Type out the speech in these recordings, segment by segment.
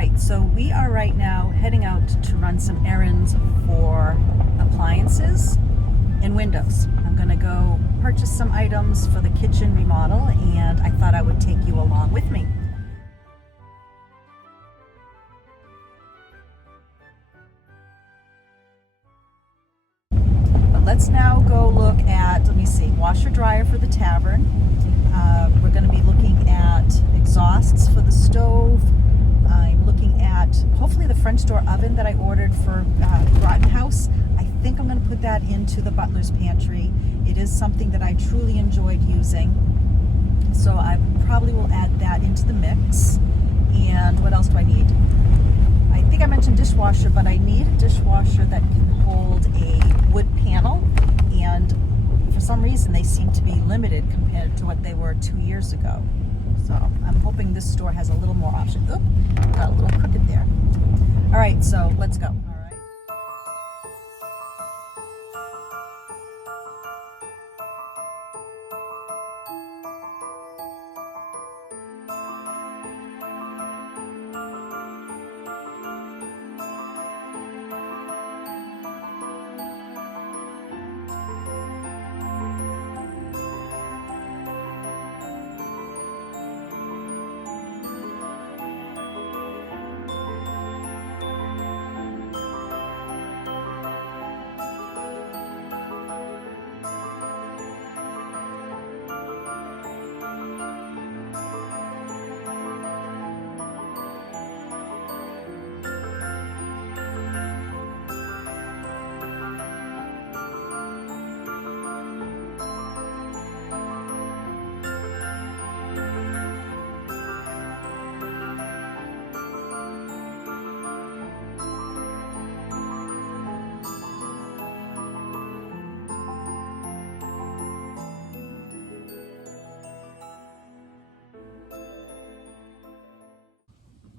right, so we are right now heading out to run some errands for appliances and windows. I'm gonna go purchase some items for the kitchen remodel, and I thought I would take you along with me. But let's now go look at, let me see, washer dryer for the tavern. We're gonna be looking at exhausts for the stove. I'm looking at hopefully the French door oven that I ordered for Groton House. I think I'm going to put that into the butler's pantry. It is something that I truly enjoyed using, so I probably will add that into the mix. And what else do I need? I think I mentioned dishwasher, but I need a dishwasher that can hold a wood panel, and for some reason they seem to be limited compared to what they were 2 years ago. So I'm hoping this store has a little more option. Oop, got a little crooked there. All right, so let's go. All right.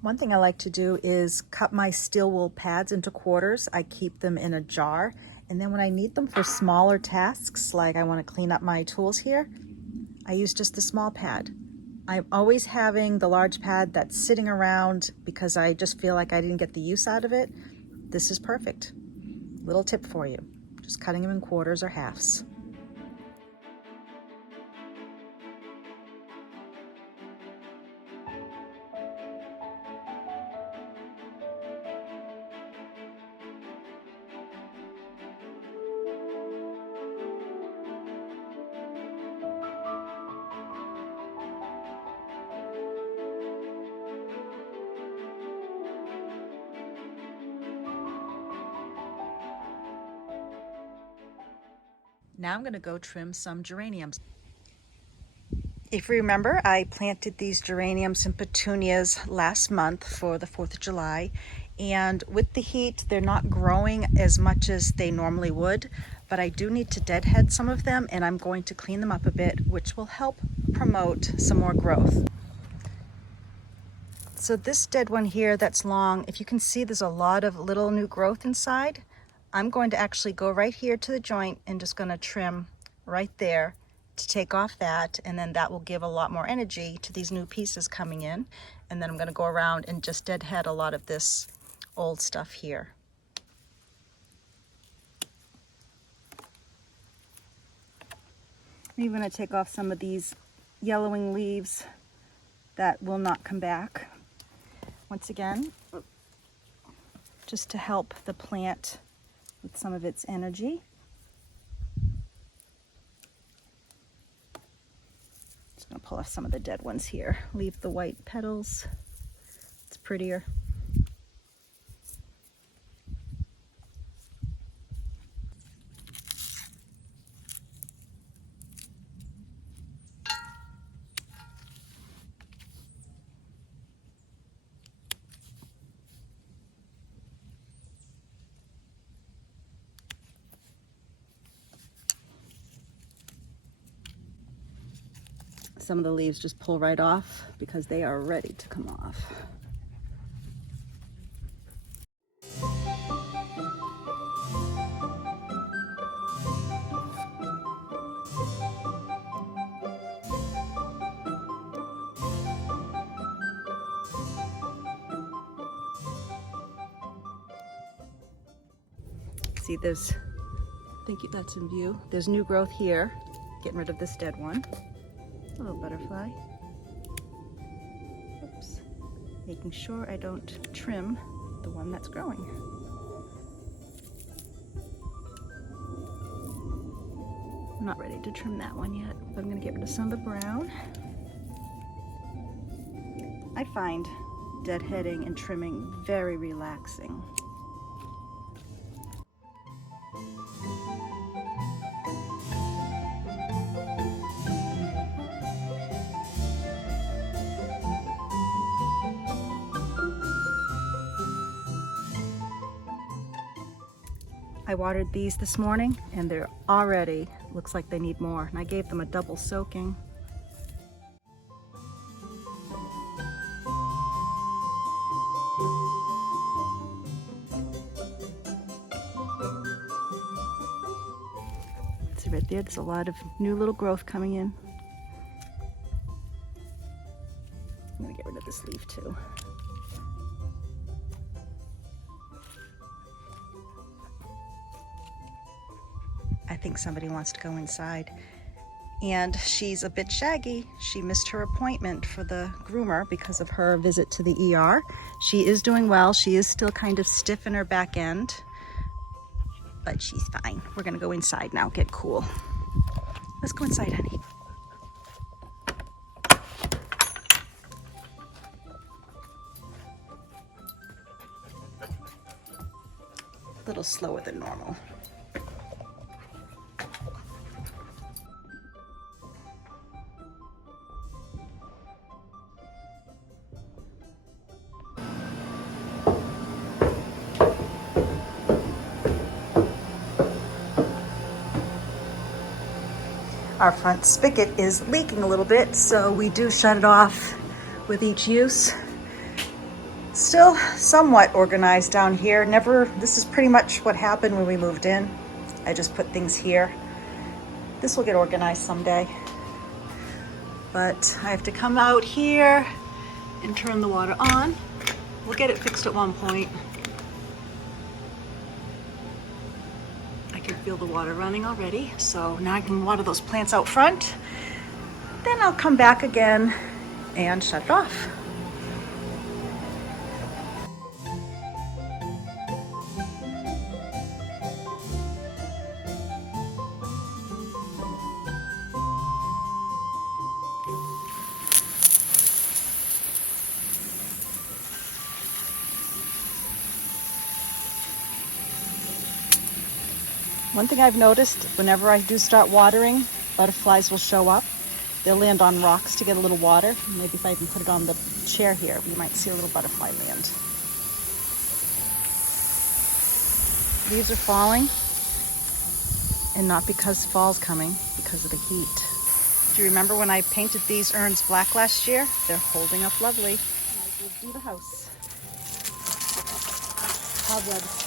One thing I like to do is cut my steel wool pads into quarters. I keep them in a jar, and then when I need them for smaller tasks, like I want to clean up my tools here, I use just the small pad. I'm always having the large pad that's sitting around because I just feel like I didn't get the use out of it. This is perfect. Little tip for you, just cutting them in quarters or halves. Now I'm going to go trim some geraniums. If you remember, I planted these geraniums and petunias last month for the 4th of July, and with the heat they're not growing as much as they normally would, but I do need to deadhead some of them, and I'm going to clean them up a bit, which will help promote some more growth. So this dead one here that's long, if you can see, there's a lot of little new growth inside. I'm going to actually go right here to the joint and just going to trim right there to take off that, and then that will give a lot more energy to these new pieces coming in. And then I'm going to go around and just deadhead a lot of this old stuff here. I'm even going to take off some of these yellowing leaves that will not come back. Once again, just to help the plant with some of its energy. Just gonna pull off some of the dead ones here. Leave the white petals, it's prettier. Some of the leaves just pull right off because they are ready to come off. see there's, I think that's in view. There's new growth here. Getting rid of this dead one. A little butterfly. Oops. Making sure I don't trim the one that's growing. I'm not ready to trim that one yet, but I'm gonna get rid of some of the brown. I find deadheading and trimming very relaxing. I watered these this morning and they're already, looks like they need more. And I gave them a double soaking. See right there, there's a lot of new little growth coming in. I'm gonna get rid of this leaf too. I think somebody wants to go inside. And she's a bit shaggy. She missed her appointment for the groomer because of her visit to the ER. She is doing well. She is still kind of stiff in her back end, but she's fine. We're gonna go inside now, get cool. Let's go inside, honey. A little slower than normal. Our front spigot is leaking a little bit, so we do shut it off with each use. Still somewhat organized down here. This is pretty much what happened when we moved in. I just put things here. This will get organized someday. But I have to come out here and turn the water on. We'll get it fixed at one point. I can feel the water running already, so now I can water those plants out front. Then I'll come back again and shut it off. One thing I've noticed, whenever I do start watering, butterflies will show up. They'll land on rocks to get a little water. Maybe if I even put it on the chair here, you might see a little butterfly land. Leaves are falling, and not because fall's coming, because of the heat. Do you remember when I painted these urns black last year? They're holding up lovely. We'll do the house. Cobwebs.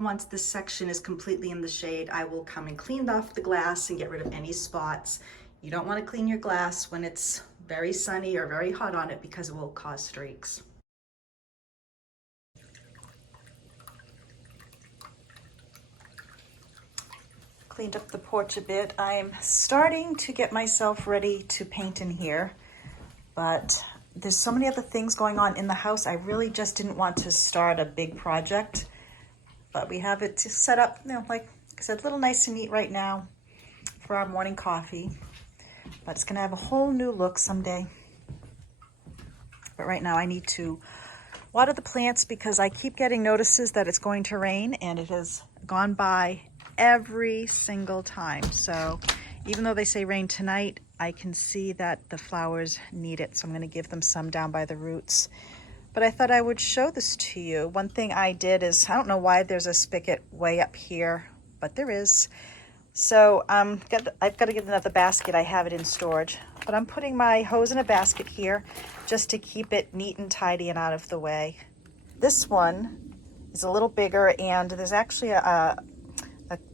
Once this section is completely in the shade, I will come and clean off the glass and get rid of any spots. You don't want to clean your glass when it's very sunny or very hot on it because it will cause streaks. Cleaned up the porch a bit. I'm starting to get myself ready to paint in here, but there's so many other things going on in the house. I really just didn't want to start a big project. But we have it set up, like I said, a little nice and neat right now for our morning coffee. But it's gonna have a whole new look someday. But right now I need to water the plants because I keep getting notices that it's going to rain, and it has gone by every single time. So even though they say rain tonight, I can see that the flowers need it. So I'm gonna give them some down by the roots. But I thought I would show this to you. One thing I did is, I don't know why there's a spigot way up here, but there is. So I've got to get another basket. I have it in storage. But I'm putting my hose in a basket here just to keep it neat and tidy and out of the way. This one is a little bigger, and there's actually a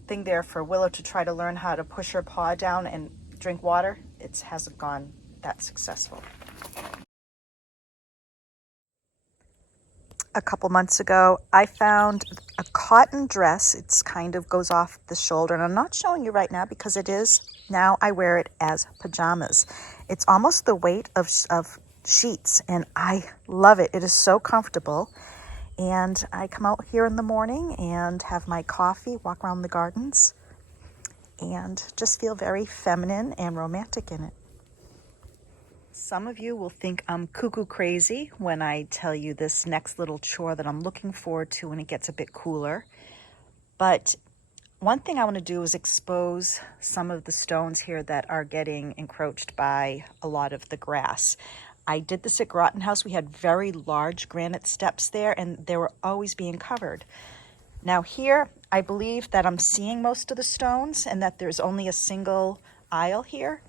thing there for Willow to try to learn how to push her paw down and drink water. it hasn't gone that successful. A couple months ago, I found a cotton dress. It's kind of goes off the shoulder, and I'm not showing you right now because it is, now I wear it as pajamas. It's almost the weight of sheets, and I love it. It is so comfortable. And I come out here in the morning and have my coffee, walk around the gardens, and just feel very feminine and romantic in it. Some of you will think I'm cuckoo crazy when I tell you this next little chore that I'm looking forward to when it gets a bit cooler. But one thing I want to do is expose some of the stones here that are getting encroached by a lot of the grass. I did this at Groton House. We had very large granite steps there, and they were always being covered. Now here, I believe that I'm seeing most of the stones and that there's only a single aisle here.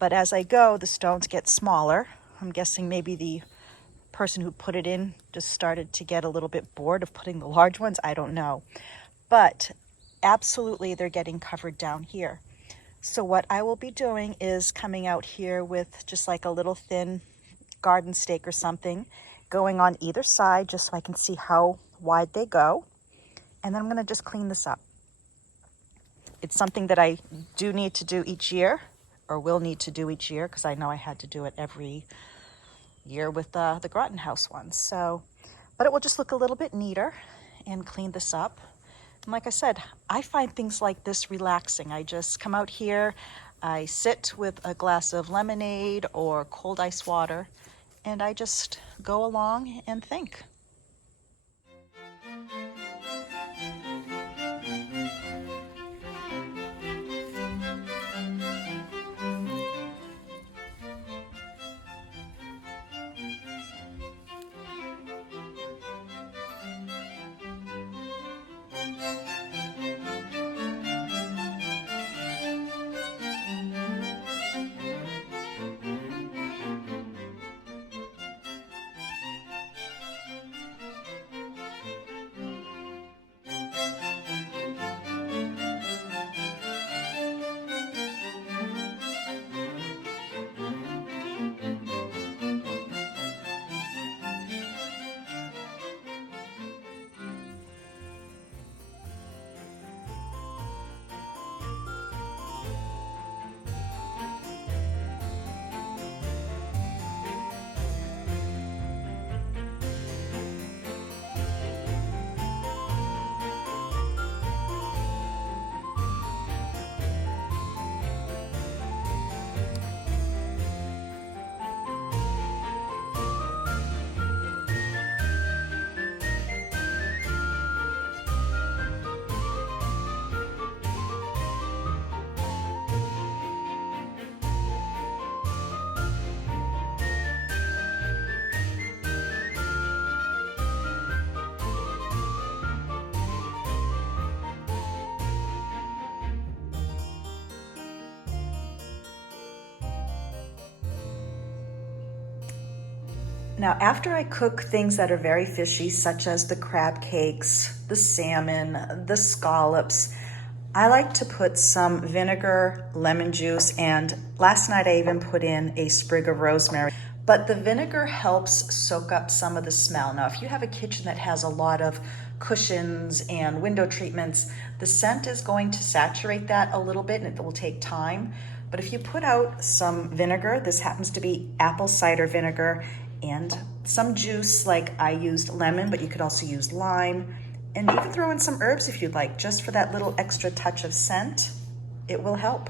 But as I go, the stones get smaller. I'm guessing maybe the person who put it in just started to get a little bit bored of putting the large ones. I don't know. But absolutely, they're getting covered down here. So what I will be doing is coming out here with just like a little thin garden stake or something, going on either side just so I can see how wide they go. And then I'm going to just clean this up. It's something that I do need to do each year, or will need to do each year, because I know I had to do it every year with the Groton House ones. So, but it will just look a little bit neater and clean this up. And like I said, I find things like this relaxing. I just come out here, I sit with a glass of lemonade or cold ice water, and I just go along and think. Now, after I cook things that are very fishy, such as the crab cakes, the salmon, the scallops, I like to put some vinegar, lemon juice, and last night I even put in a sprig of rosemary. But the vinegar helps soak up some of the smell. Now, if you have a kitchen that has a lot of cushions and window treatments, the scent is going to saturate that a little bit, and it will take time. But if you put out some vinegar, this happens to be apple cider vinegar, and some juice, like I used lemon, but you could also use lime, and even throw in some herbs if you'd like, just for that little extra touch of scent. It will help.